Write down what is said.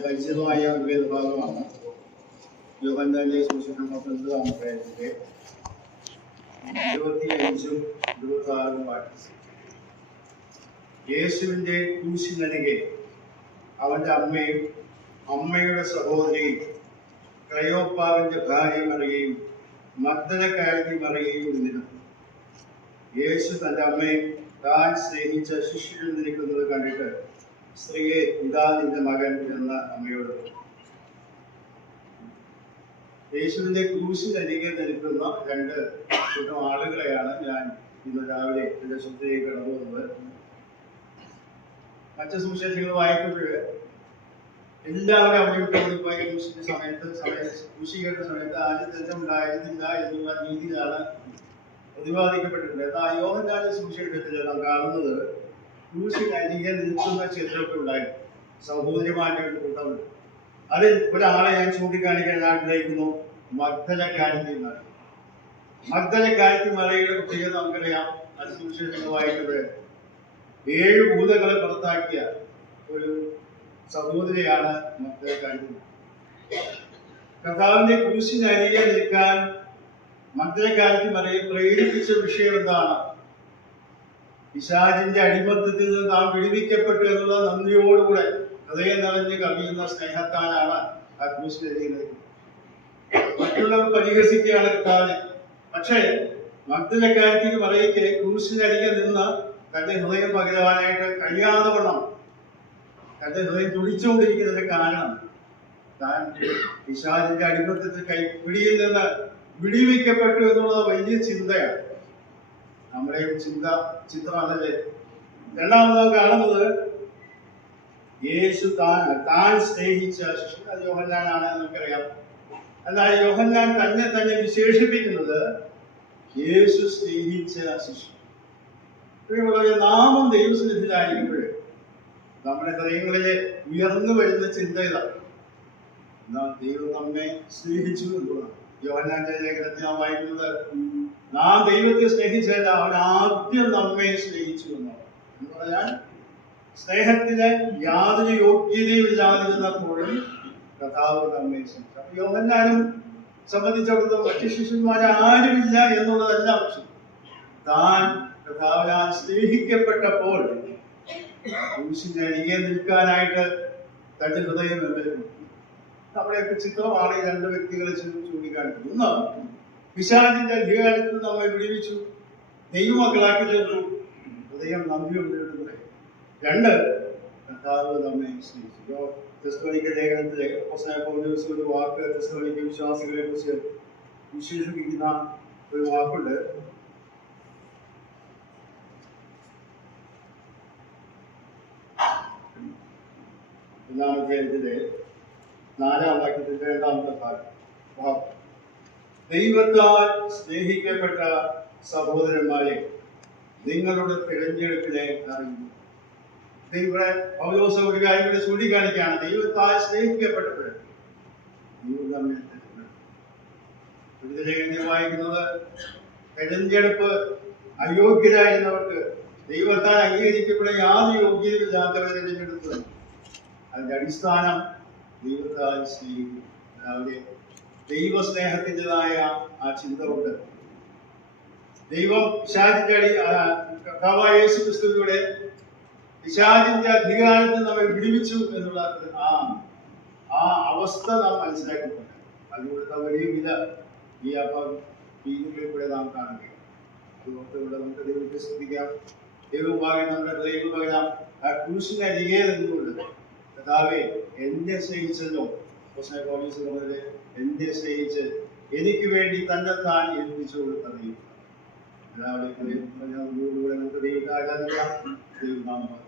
പരിചിതമായ ഒരു വേദഭാഗമാണ്. യോഹന്നാന്റെ സുവിശേഷം 19-ാം അധ്യായത്തിലെ 25-ഉം 26-ഉം വാക്യം. യേശുവിന്റെ ക്രൂശിനരികെ അവന്റെ അമ്മയും അമ്മയുടെ സഹോദരിയും ക്ലയോപ്പാവിന്റെ ഭാര്യ മറിയയും മഗ്ദലക്കാരത്തി മറിയയും നിന്നു. യേശു തന്റെ അമ്മയെ താൻ സ്നേഹിച്ച ശിഷ്യരിൽ നിൽക്കുന്നത് കണ്ടിട്ട്, സ്ത്രീയെ, ഇതാ നിന്റെ മകൻ എന്ന അമ്മയോട്. യേശുവിന്റെ ക്രൂശിനരികെ നിൽക്കുന്ന രണ്ട് കൂട്ടം ആളുകളെയാണ് ഞാൻ ഇന്ന് രാവിലെ എന്റെ ശ്രദ്ധയിലേക്ക് കടന്നു വന്നത്. മറ്റു സുവിശേഷങ്ങൾ വായിക്കുമ്പോൾ എല്ലാവരും അവിടെ വിട്ടുകൊടുക്കുക. ക്രൂശിന്റെ ക്രൂശീകരണ സമയത്ത് ആരും തന്നെ ഉണ്ടായിരുന്നില്ല എന്നുള്ള രീതിയിലാണ് പ്രതിപാദിക്കപ്പെട്ടിട്ടുണ്ട്. എന്നാൽ യോഹന്നാന്റെ സുവിശേഷത്തിൽ നാം കാണുന്നത് ക്രൂശിനരികെ നിൽക്കുന്ന ചിത്രമൊക്കെ ഉണ്ടായിരുന്നു. സഹോദരിമാരുടെ ഒരു കൂട്ടമുണ്ട്. അതിൽ ഒരാളെ ഞാൻ ചൂണ്ടിക്കാണിക്കാൻ ആഗ്രഹിക്കുന്നു. മഗ്ദലക്കാരത്തി മറിയ. മഗ്ദലക്കാരത്തി മറിയയുടെ പ്രത്യേകത നമുക്കറിയാം. അത് സുവിശേഷങ്ങൾ വായിക്കുന്നത് 7 ഭൂതങ്ങളെ പുറത്താക്കിയ ഒരു സഹോദരിയാണ് മഗ്ദലക്കാരത്തി. കർത്താവിന്റെ ക്രൂശിനരികെ നിൽക്കാൻ മഗ്ദലക്കാരത്തി മറിയെ പ്രേരിപ്പിച്ച വിഷയം എന്താണ്? പിശാചിന്റെ അടിമത്തത്തിൽ നിന്ന് താൻ വിടുവിക്കപ്പെട്ടു എന്നുള്ള നന്ദിയോടുകൂടെ ഹൃദയം നിറഞ്ഞ് കവിയുന്ന സ്നേഹത്താലാണ് ആ ക്രൂശിനരികെ നിൽക്കുന്നത്. മറ്റുള്ളവർ പരിഹസിക്കുകയാണ് കർത്താവിനെ. പക്ഷേ മഗ്ദലക്കാരത്തി മറിയയ്ക്ക് ക്രൂശിനരികെ നിന്ന് തന്റെ ഹൃദയം പകരുവാനായിട്ട് കഴിയാതെ വണ്ണം തന്റെ ഹൃദയം തുടിച്ചുകൊണ്ടിരിക്കുന്നതിന്റെ കാരണം താൻ പിശാചിന്റെ അടിമത്തത്തിൽ പിടിയിൽ നിന്ന് വിടുവിക്കപ്പെട്ടു എന്നുള്ളത് വലിയ ചിന്തയാണ്. നമ്മുടെ ചിത്രമാണല്ലേ. രണ്ടാമത് കാണുന്നത് യേശു താൻ സ്നേഹിച്ച ശിഷ്യൻ. അത് യോഹന്നാനാണ് നമുക്കറിയാം. എന്നാൽ യോഹന്നാൻ തന്നെ വിശേഷിപ്പിക്കുന്നത് യേശു സ്നേഹിച്ച ശിഷ്യൻ. നാമം ദൈവസ്നേഹിതരായിരിക്കുമ്പോൾ നമ്മുടെ ഹൃദയങ്ങളിലെ ഉയർന്നു വരുന്ന ചിന്ത ഇതാണ്: ദൈവം നമ്മെ സ്നേഹിച്ചു എന്നുള്ളതാണ്. യോഹന്നാന്റെ ലേഖനത്തിൽ നാം വായിക്കുന്നത് നാം ദൈവത്തെ സ്നേഹിച്ചല്ല, അവൻ ആദ്യം നമ്മെ സ്നേഹിച്ചു എന്നാണ്. എന്ന് പറഞ്ഞാൽ സ്നേഹത്തിന് യാതൊരു യോഗ്യതയും ഇല്ലാതിരുന്നപ്പോഴും കർത്താവ് നമ്മെ സ്നേഹിച്ചു. അപ്പൊ യോഹന്നാനും സംബന്ധിച്ചിടത്തോളം മറ്റു ശിഷ്യന്മാരെ ആരുമില്ല എന്നുള്ളതല്ല ആവശ്യം. താൻ കർത്താവിനാൽ സ്നേഹിക്കപ്പെട്ടപ്പോൾ ക്രൂശിനരികെ നിൽക്കാനായിട്ട് തന്റെ ഹൃദയം വെമ്പലും. നമ്മുടെയൊക്കെ ചിത്രമാണ് ഈ രണ്ട് വ്യക്തികളെ ചൂണ്ടിക്കാണിക്കുന്നത്. ഒന്ന്, പിശാചിന്റെ അധികാരത്തിൽ നമ്മെ വിടുവിച്ചു, ദൈവമക്കളാക്കി തീർത്തു, ഹൃദയം നന്ദിയോടെ. രണ്ട്, കർത്താവ് നമ്മെ സ്നേഹിച്ചു. തെസ്സലോനിക്ക ലേഖനത്തിലെ അപ്പോസ്തലനായ പൗലോസ് ഒരു വാക്ക് തെസ്സലോനിക്ക വിശ്വാസികളെ കുറിച്ച് വിശേഷിപ്പിക്കുന്ന ഒരു വാക്കുണ്ട്. ഒന്നാം അധ്യായത്തിലെ 4-ാം വാക്യത്തിന്റെ 2-ാമത്തെ ഭാഗം. ദൈവത്താൽ സ്നേഹിക്കപ്പെട്ട സഹോദരന്മാരെ, നിങ്ങളുടെ തിരഞ്ഞെടുപ്പിനെ അറിയുന്നു. ഇവിടെ പൗലോസ് ഒരു കാര്യം കൂടെ ചൂണ്ടിക്കാണിക്കുകയാണ്. ദൈവത്താൽ സ്നേഹിക്കപ്പെട്ടപ്പോൾ ദൈവം നമ്മെ തിരഞ്ഞെടുത്തു. വായിക്കുന്നത് തിരഞ്ഞെടുപ്പ് അയോഗ്യരായിരുന്നവർക്ക് ദൈവത്താൽ അംഗീകരിക്കപ്പെടുന്ന യാതൊരു യോഗ്യതയില്ലാത്തവരെ തിരഞ്ഞെടുത്തത്. അതിന്റെ അടിസ്ഥാനം ദൈവത്താൽ സ്നേഹിക്കും. അതായത് ദൈവസ്നേഹത്തിൻ്റെതായ ആ ചിന്ത കൊണ്ട് ദൈവം പിശാചിന്റെ കർത്താവായ യേശു ക്രിസ്തുവിലൂടെ പിശാചിന്റെ അധികാരത്തിൽ നമ്മെ വിടുവിച്ചു എന്നുള്ള ആ അവസ്ഥ നാം മനസ്സിലാക്കിയിട്ടുണ്ട്. അതിലൂടെ വലിയ വില ഈ രീതികളിൽ കൂടെ നാം കാണുകയാണ്. അതുകൊണ്ട് ഇവിടെ നമുക്ക് ദൈവത്തെ ശ്രദ്ധിക്കാം. ദൈവഭാഗ്യം നമ്മുടെ ഹൃദയം പകരാം. ആ ക്രൂശിനരികെ നിന്നുകൊണ്ട് കർത്താവേ, എന്നെ സ്നേഹിച്ചല്ലോ. എന്നെ സ്നേഹിച്ച് എനിക്ക് വേണ്ടി തന്നെത്താൻ ഏൽപ്പിച്ചു കൊടുത്തത്. എല്ലാവരുടെയും നമുക്ക് ദൈവത്തെ ആരാധിക്കാം. ദൈവനാമം